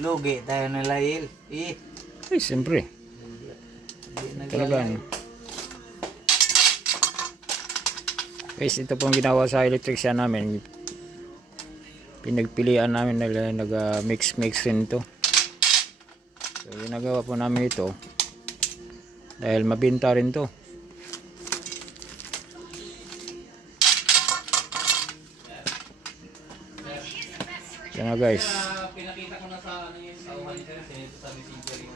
Lugi tayo na lahil. Ay, siyempre. Talagang. Guys, ito pong ginawa sa electrician namin. Pinagpilian namin na nag-mix rin ito. So, ginagawa po namin ito dahil mabinta rin to. Yan na guys. Pinakita ko na sa ano yung sa messenger yung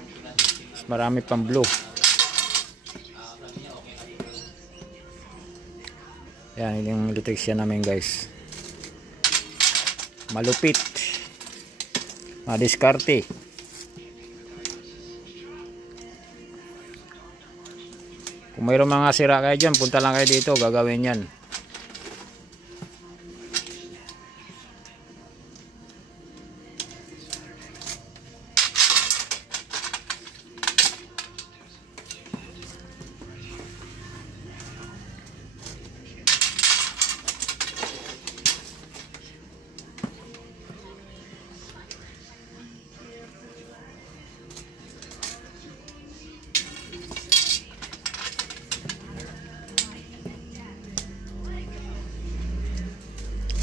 Mas marami pang blue. Yan yung electrician namin guys. Malupit. Madiskarte. Kung mayroong mga sira kayo dyan, punta lang kayo dito, gagawin yan.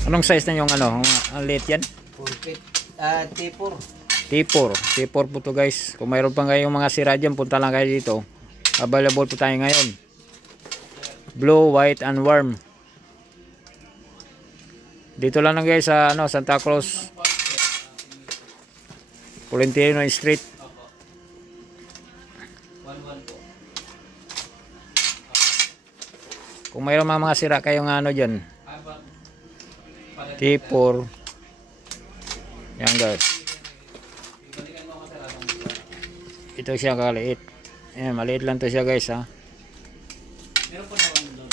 Anong size na yung ano? Ang liit yan? T4. T4 po to guys. Kung mayroon pa kayong mga sira dyan, punta lang kayo dito. Available po tayo ngayon. Blue, white, and warm. Dito lang guys sa ano, Santa Cruz, Polentino Street. Kung mayroon mga sira kayong ano dyan, T4. Yan guys. Ito siya kaliit. Ayan, maliit lang to siya guys ha. Meron po naman doon.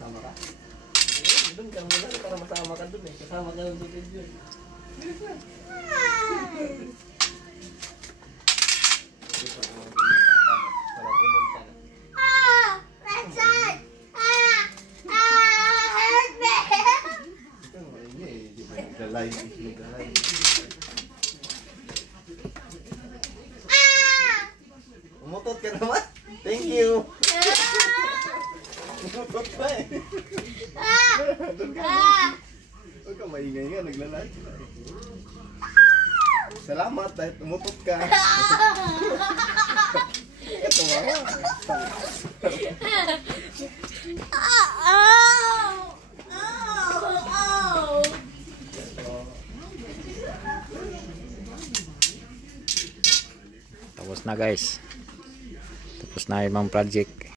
Sama ka? Doon ka muna para masama ka doon eh. Kasama ka doon sa video. Umutot ka naman. Thank you. Umutot pa eh. Huwag ka maingay nga, naglalaki na eh. Salamat dahil umutot ka. Ito mga. Tapos na guys. Tapos na ibang project.